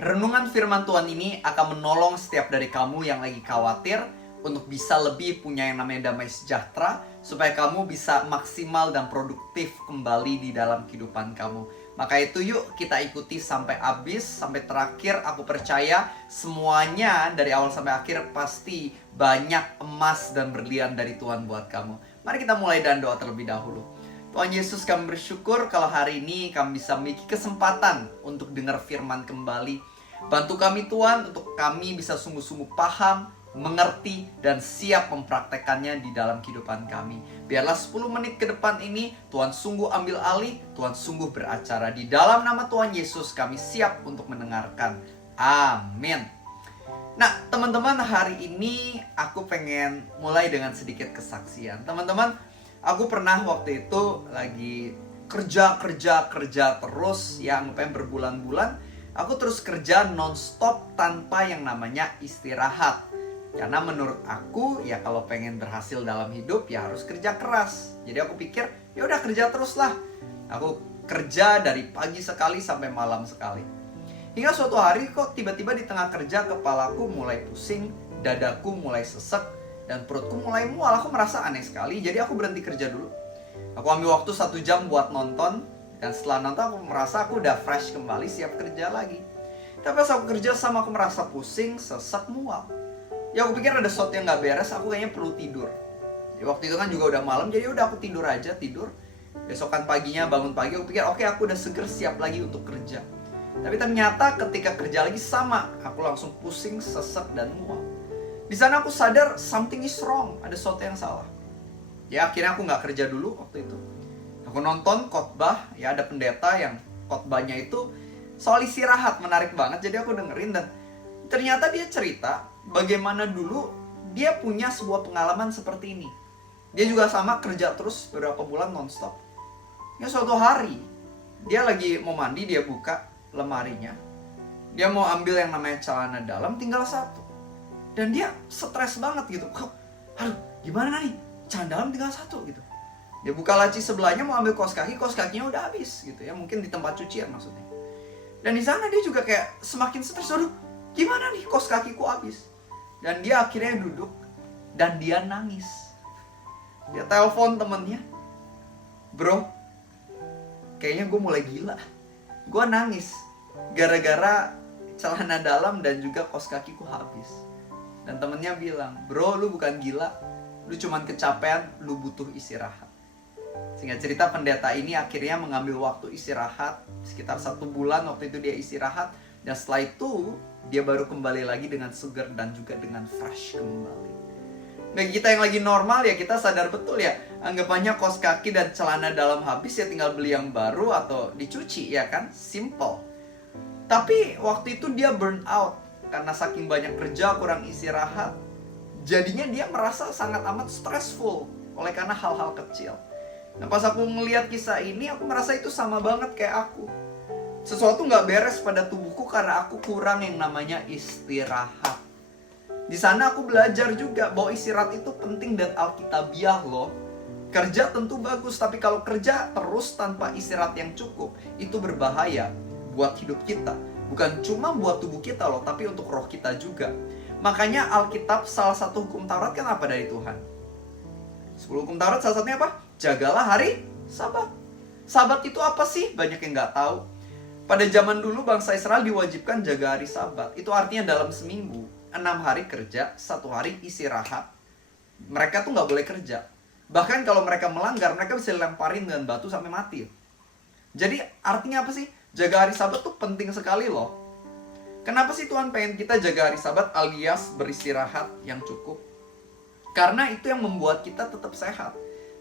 Renungan firman Tuhan ini akan menolong setiap dari kamu yang lagi khawatir untuk bisa lebih punya yang namanya damai sejahtera, supaya kamu bisa maksimal dan produktif kembali di dalam kehidupan kamu. Maka itu yuk kita ikuti sampai habis, sampai terakhir. Aku percaya semuanya dari awal sampai akhir pasti banyak emas dan berlian dari Tuhan buat kamu. Mari kita mulai dan doa terlebih dahulu. Tuhan Yesus, kami bersyukur kalau hari ini kami bisa memiliki kesempatan untuk dengar firman kembali. Bantu kami Tuhan untuk kami bisa sungguh-sungguh paham, mengerti, dan siap mempraktekannya di dalam kehidupan kami. Biarlah 10 menit ke depan ini Tuhan sungguh ambil alih, Tuhan sungguh beracara. Di dalam nama Tuhan Yesus kami siap untuk mendengarkan. Amin. Nah teman-teman, hari ini aku pengen mulai dengan sedikit kesaksian. Teman-teman, aku pernah waktu itu lagi kerja terus yang sampai berbulan-bulan. Aku terus kerja non-stop tanpa yang namanya istirahat. Karena menurut aku ya kalau pengen berhasil dalam hidup ya harus kerja keras. Jadi aku pikir ya udah kerja terus lah. Aku kerja dari pagi sekali sampai malam sekali. Hingga suatu hari kok tiba-tiba di tengah kerja kepalaku mulai pusing, dadaku mulai sesek, dan perutku mulai mual. Aku merasa aneh sekali, jadi aku berhenti kerja dulu. Aku ambil waktu 1 jam buat nonton, dan setelah nonton aku merasa aku udah fresh kembali, siap kerja lagi. Tapi pas aku kerja sama aku merasa pusing, sesek, mual. Ya aku pikir ada sesuatu yang gak beres, aku kayaknya perlu tidur. Jadi waktu itu kan juga udah malam, jadi udah aku tidur aja, tidur. Besokan paginya bangun pagi aku pikir oke, aku udah seger siap lagi untuk kerja. Tapi ternyata ketika kerja lagi sama, aku langsung pusing, sesek, dan mual. Di sana aku sadar something is wrong, ada sesuatu yang salah. Ya akhirnya aku nggak kerja dulu waktu itu. Aku nonton khotbah, ya ada pendeta yang khotbahnya itu soal istirahat, menarik banget. Jadi aku dengerin dan ternyata dia cerita bagaimana dulu dia punya sebuah pengalaman seperti ini. Dia juga sama kerja terus beberapa bulan nonstop. Ya suatu hari dia lagi mau mandi, dia buka lemarinya, dia mau ambil yang namanya celana dalam, tinggal 1. Dan dia stres banget gitu. Aduh, gimana nih? Celana dalam tinggal 1 gitu. Dia buka laci sebelahnya mau ambil kaos kakinya udah habis gitu ya. Mungkin di tempat cucian maksudnya. Dan di sana dia juga kayak semakin stres. Aduh, gimana nih kaos kakiku habis? Dan dia akhirnya duduk dan dia nangis. Dia telepon temennya. Bro, kayaknya gue mulai gila. Gue nangis gara-gara celana dalam dan juga kaos kakiku habis. Dan temennya bilang, bro lu bukan gila, lu cuman kecapean, lu butuh istirahat. Sehingga cerita pendeta ini akhirnya mengambil waktu istirahat sekitar 1 bulan. Waktu itu dia istirahat, dan setelah itu dia baru kembali lagi dengan segar dan juga dengan fresh kembali. Bagi kita yang lagi normal ya kita sadar betul ya, anggapannya kaos kaki dan celana dalam habis ya tinggal beli yang baru atau dicuci ya kan, simple. Tapi waktu itu dia burn out karena saking banyak kerja, kurang istirahat. Jadinya dia merasa sangat amat stressful oleh karena hal-hal kecil. Nah pas aku ngelihat kisah ini, aku merasa itu sama banget kayak aku. Sesuatu gak beres pada tubuhku karena aku kurang yang namanya istirahat. Di sana aku belajar juga bahwa istirahat itu penting dan alkitabiah loh. Kerja tentu bagus, tapi kalau kerja terus tanpa istirahat yang cukup, itu berbahaya buat hidup kita. Bukan cuma buat tubuh kita loh, tapi untuk roh kita juga. Makanya Alkitab salah satu hukum Taurat kan apa dari Tuhan? 10 hukum Taurat salah satunya apa? Jagalah hari Sabat. Sabat itu apa sih? Banyak yang gak tahu. Pada zaman dulu bangsa Israel diwajibkan jaga hari Sabat. Itu artinya dalam seminggu 6 hari kerja, 1 hari istirahat. Mereka tuh gak boleh kerja. Bahkan kalau mereka melanggar, mereka bisa dilemparin dengan batu sampai mati. Jadi artinya apa sih? Jaga hari Sabat tuh penting sekali loh. Kenapa sih Tuhan pengen kita jaga hari Sabat alias beristirahat yang cukup? Karena itu yang membuat kita tetap sehat.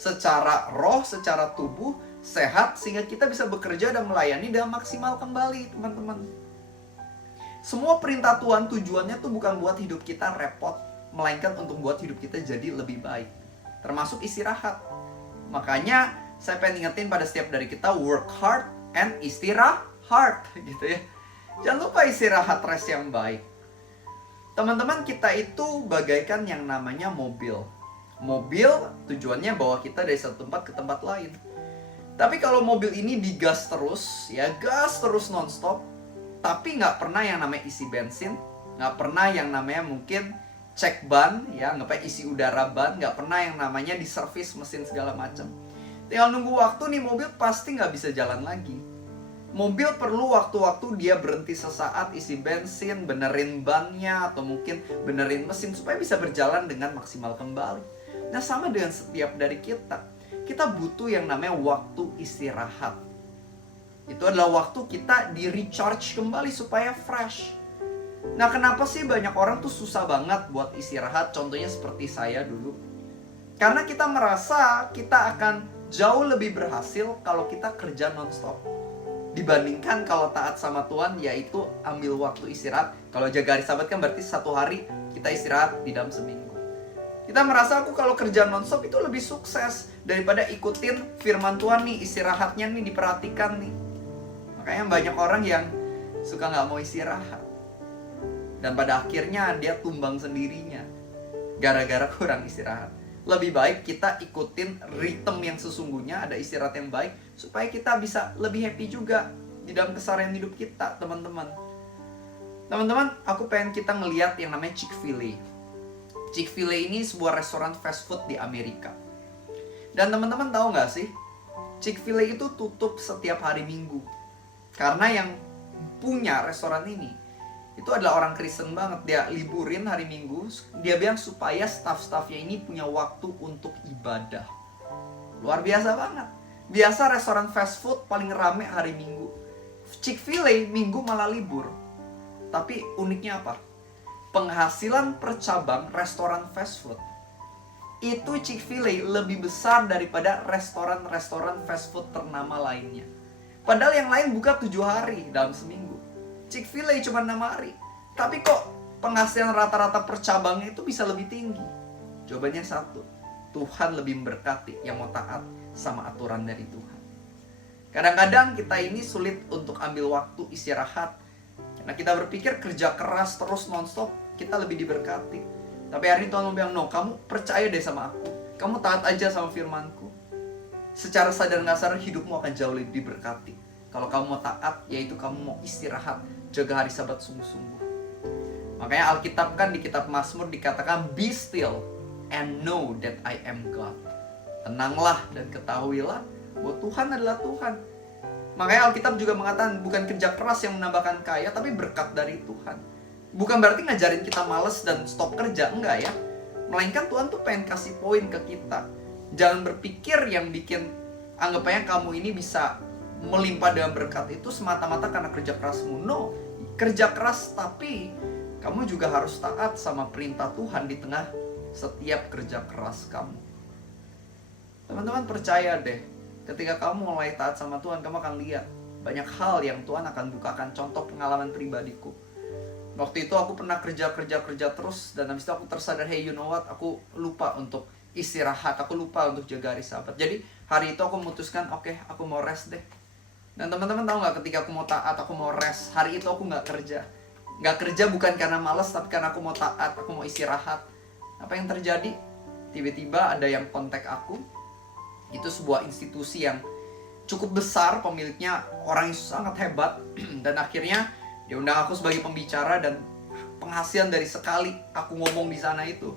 Secara roh, secara tubuh, sehat. Sehingga kita bisa bekerja dan melayani dan maksimal kembali teman-teman. Semua perintah Tuhan tujuannya tuh bukan buat hidup kita repot, melainkan untuk buat hidup kita jadi lebih baik. Termasuk istirahat. Makanya saya pengen ingetin pada setiap dari kita, work hard and istirahat gitu ya. Jangan lupa istirahat, rest yang baik. Teman-teman, kita itu bagaikan yang namanya mobil. Mobil tujuannya bawa kita dari satu tempat ke tempat lain. Tapi kalau mobil ini digas terus, ya gas terus nonstop, tapi nggak pernah yang namanya isi bensin, nggak pernah yang namanya mungkin cek ban, ya, nggak pernah isi udara ban, nggak pernah yang namanya diservis mesin segala macam. Tinggal nunggu waktu nih, mobil pasti nggak bisa jalan lagi. Mobil perlu waktu-waktu dia berhenti sesaat, isi bensin, benerin bannya, atau mungkin benerin mesin supaya bisa berjalan dengan maksimal kembali. Nah, sama dengan setiap dari kita. Kita butuh yang namanya waktu istirahat. Itu adalah waktu kita di recharge kembali supaya fresh. Nah, kenapa sih banyak orang tuh susah banget buat istirahat? Contohnya seperti saya dulu. Karena kita merasa kita akan jauh lebih berhasil kalau kita kerja nonstop. Dibandingkan kalau taat sama Tuhan, yaitu ambil waktu istirahat. Kalau jaga hari Sabat kan berarti 1 hari kita istirahat di dalam seminggu. Kita merasa aku kalau kerja nonstop itu lebih sukses daripada ikutin firman Tuhan nih, istirahatnya nih diperhatikan nih. Makanya banyak orang yang suka nggak mau istirahat. Dan pada akhirnya dia tumbang sendirinya gara-gara kurang istirahat. Lebih baik kita ikutin ritme yang sesungguhnya, ada istirahat yang baik, supaya kita bisa lebih happy juga di dalam keseharian hidup kita, teman-teman. Teman-teman, aku pengen kita ngelihat yang namanya Chick-fil-A. Chick-fil-A ini sebuah restoran fast food di Amerika. Dan teman-teman tahu nggak sih, Chick-fil-A itu tutup setiap hari Minggu. Karena yang punya restoran ini itu adalah orang Kristen banget. Dia liburin hari Minggu. Dia bilang supaya staff-staffnya ini punya waktu untuk ibadah. Luar biasa banget. Biasa restoran fast food paling rame hari Minggu. Chick-fil-A Minggu malah libur. Tapi uniknya apa? Penghasilan per cabang restoran fast food itu Chick-fil-A lebih besar daripada restoran-restoran fast food ternama lainnya. Padahal yang lain buka 7 hari dalam seminggu. Chick-fil-A cuma 6 hari. Tapi kok penghasilan rata-rata per cabangnya itu bisa lebih tinggi? Jawabannya satu. Tuhan lebih memberkati yang mau taat sama aturan dari Tuhan. Kadang-kadang kita ini sulit untuk ambil waktu istirahat. Karena kita berpikir kerja keras terus nonstop, kita lebih diberkati. Tapi hari ini Tuhan mau bilang, no, kamu percaya deh sama aku. Kamu taat aja sama firmanku. Secara sadar nggak sadar hidupmu akan jauh lebih diberkati. Kalau kamu mau taat, yaitu kamu mau istirahat, jaga hari Sabat sungguh-sungguh. Makanya Alkitab kan di kitab Mazmur dikatakan, be still and know that I am God. Tenanglah dan ketahuilah bahwa Tuhan adalah Tuhan. Makanya Alkitab juga mengatakan, bukan kerja keras yang menambahkan kaya, tapi berkat dari Tuhan. Bukan berarti ngajarin kita males dan stop kerja, enggak ya. Melainkan Tuhan tuh pengen kasih poin ke kita. Jangan berpikir yang bikin anggapannya kamu ini bisa melimpah dengan berkat itu semata-mata karena kerja kerasmu. No, kerja keras tapi kamu juga harus taat sama perintah Tuhan di tengah setiap kerja keras kamu. Teman-teman percaya deh, ketika kamu mulai taat sama Tuhan, kamu akan lihat banyak hal yang Tuhan akan bukakan. Contoh pengalaman pribadiku. Waktu itu aku pernah kerja terus, dan habis itu aku tersadar, hey, you know what, aku lupa untuk istirahat, aku lupa untuk jaga hari Sabat. Jadi hari itu aku memutuskan, oke, aku mau rest deh. Dan teman-teman tahu nggak, ketika aku mau taat, aku mau rest, hari itu aku nggak kerja. Nggak kerja bukan karena malas, tapi karena aku mau taat, aku mau istirahat. Apa yang terjadi? Tiba-tiba ada yang kontak aku. Itu sebuah institusi yang cukup besar, pemiliknya orang yang sangat hebat. Dan akhirnya dia undang aku sebagai pembicara, dan penghasilan dari sekali aku ngomong di sana itu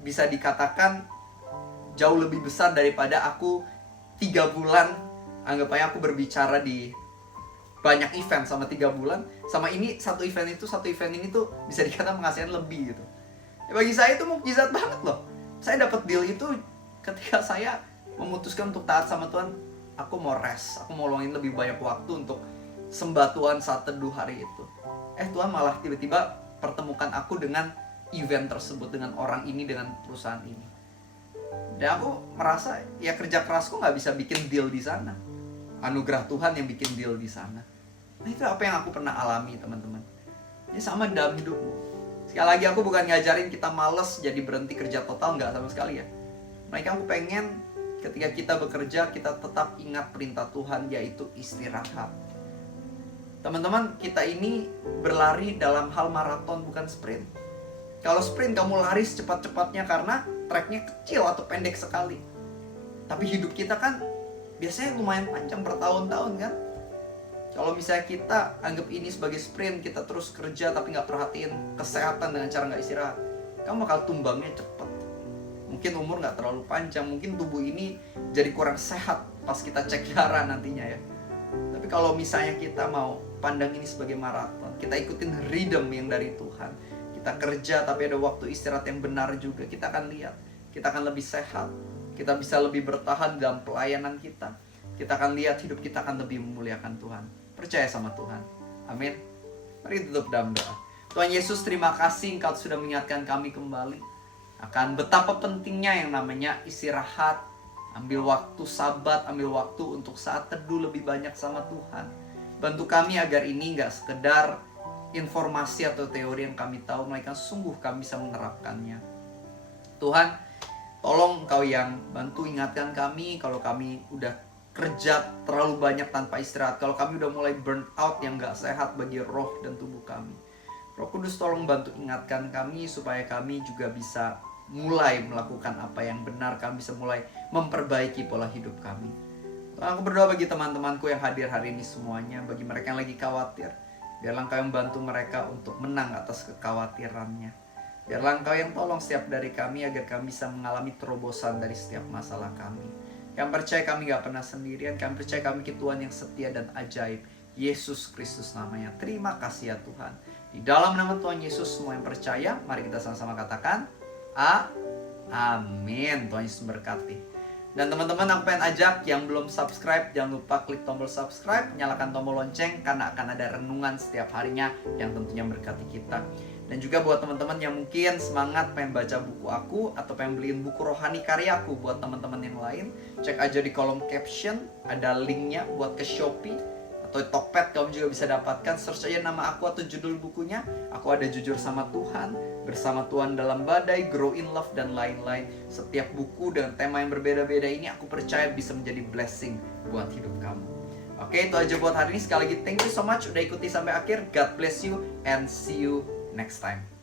bisa dikatakan jauh lebih besar daripada aku 3 bulan, anggap aja aku berbicara di banyak event sama 3 bulan. Sama ini, satu event ini tuh bisa dikatakan penghasilan lebih gitu. Ya, bagi saya itu mukjizat banget loh. Saya dapat deal itu ketika saya memutuskan untuk taat sama Tuhan. Aku mau rest, aku mau luangin lebih banyak waktu untuk sembah Tuhan saat teduh hari itu. Tuhan malah tiba-tiba pertemukan aku dengan event tersebut, dengan orang ini, dengan perusahaan ini. Dan aku merasa ya kerja kerasku nggak bisa bikin deal di sana. Anugerah Tuhan yang bikin deal di sana. Nah, itu apa yang aku pernah alami, teman-teman. Ya sama dalam hidupmu. Sekali lagi aku bukan ngajarin kita males jadi berhenti kerja total, nggak sama sekali ya. Mereka aku pengen ketika kita bekerja, kita tetap ingat perintah Tuhan, yaitu istirahat. Teman-teman, kita ini berlari dalam hal maraton, bukan sprint. Kalau sprint kamu lari secepat-cepatnya karena tracknya kecil atau pendek sekali. Tapi hidup kita kan biasanya lumayan panjang, bertahun-tahun kan. Kalau misalnya kita anggap ini sebagai sprint, kita terus kerja tapi nggak perhatiin kesehatan dengan cara nggak istirahat, kamu bakal tumbangnya cepat. Mungkin umur nggak terlalu panjang, mungkin tubuh ini jadi kurang sehat pas kita cek darah nantinya ya. Tapi kalau misalnya kita mau pandang ini sebagai maraton, kita ikutin rhythm yang dari Tuhan, kita kerja tapi ada waktu istirahat yang benar juga, kita akan lihat, kita akan lebih sehat, kita bisa lebih bertahan dalam pelayanan kita. Kita akan lihat hidup kita akan lebih memuliakan Tuhan. Percaya sama Tuhan. Amin. Mari tutup dalam doa. Tuhan Yesus, terima kasih Engkau sudah mengingatkan kami kembali akan betapa pentingnya yang namanya istirahat. Ambil waktu sabat, ambil waktu untuk saat teduh lebih banyak sama Tuhan. Bantu kami agar ini gak sekedar informasi atau teori yang kami tahu, melainkan sungguh kami bisa menerapkannya. Tuhan, tolong Engkau yang bantu ingatkan kami kalau kami udah kerja terlalu banyak tanpa istirahat, kalau kami udah mulai burn out yang gak sehat bagi roh dan tubuh kami. Roh Kudus tolong bantu ingatkan kami supaya kami juga bisa mulai melakukan apa yang benar, kami bisa mulai memperbaiki pola hidup kami. Tuhan, aku berdoa bagi teman-temanku yang hadir hari ini semuanya, bagi mereka yang lagi khawatir, biarlah Engkau yang bantu mereka untuk menang atas kekhawatirannya. Biarlah Engkau yang tolong setiap dari kami agar kami bisa mengalami terobosan dari setiap masalah kami. Kami percaya kami gak pernah sendirian, kami percaya kami ke Tuhan yang setia dan ajaib, Yesus Kristus namanya. Terima kasih ya Tuhan. Di dalam nama Tuhan Yesus semua yang percaya, mari kita sama-sama katakan amin. Tuhan Yesus berkati. Dan teman-teman, aku pengen ajak yang belum subscribe, jangan lupa klik tombol subscribe, nyalakan tombol lonceng, karena akan ada renungan setiap harinya yang tentunya berkati kita. Dan juga buat teman-teman yang mungkin semangat pengen baca buku aku atau pengen beliin buku rohani karyaku buat teman-teman yang lain, cek aja di kolom caption, ada linknya buat ke Shopee atau Tokped, kamu juga bisa dapatkan. Search aja nama aku atau judul bukunya. Aku ada Jujur sama Tuhan, Bersama Tuhan dalam Badai, Grow in Love, dan lain-lain. Setiap buku dengan tema yang berbeda-beda ini aku percaya bisa menjadi blessing buat hidup kamu. Oke, itu aja buat hari ini. Sekali lagi thank you so much udah ikuti sampai akhir. God bless you and see you next time.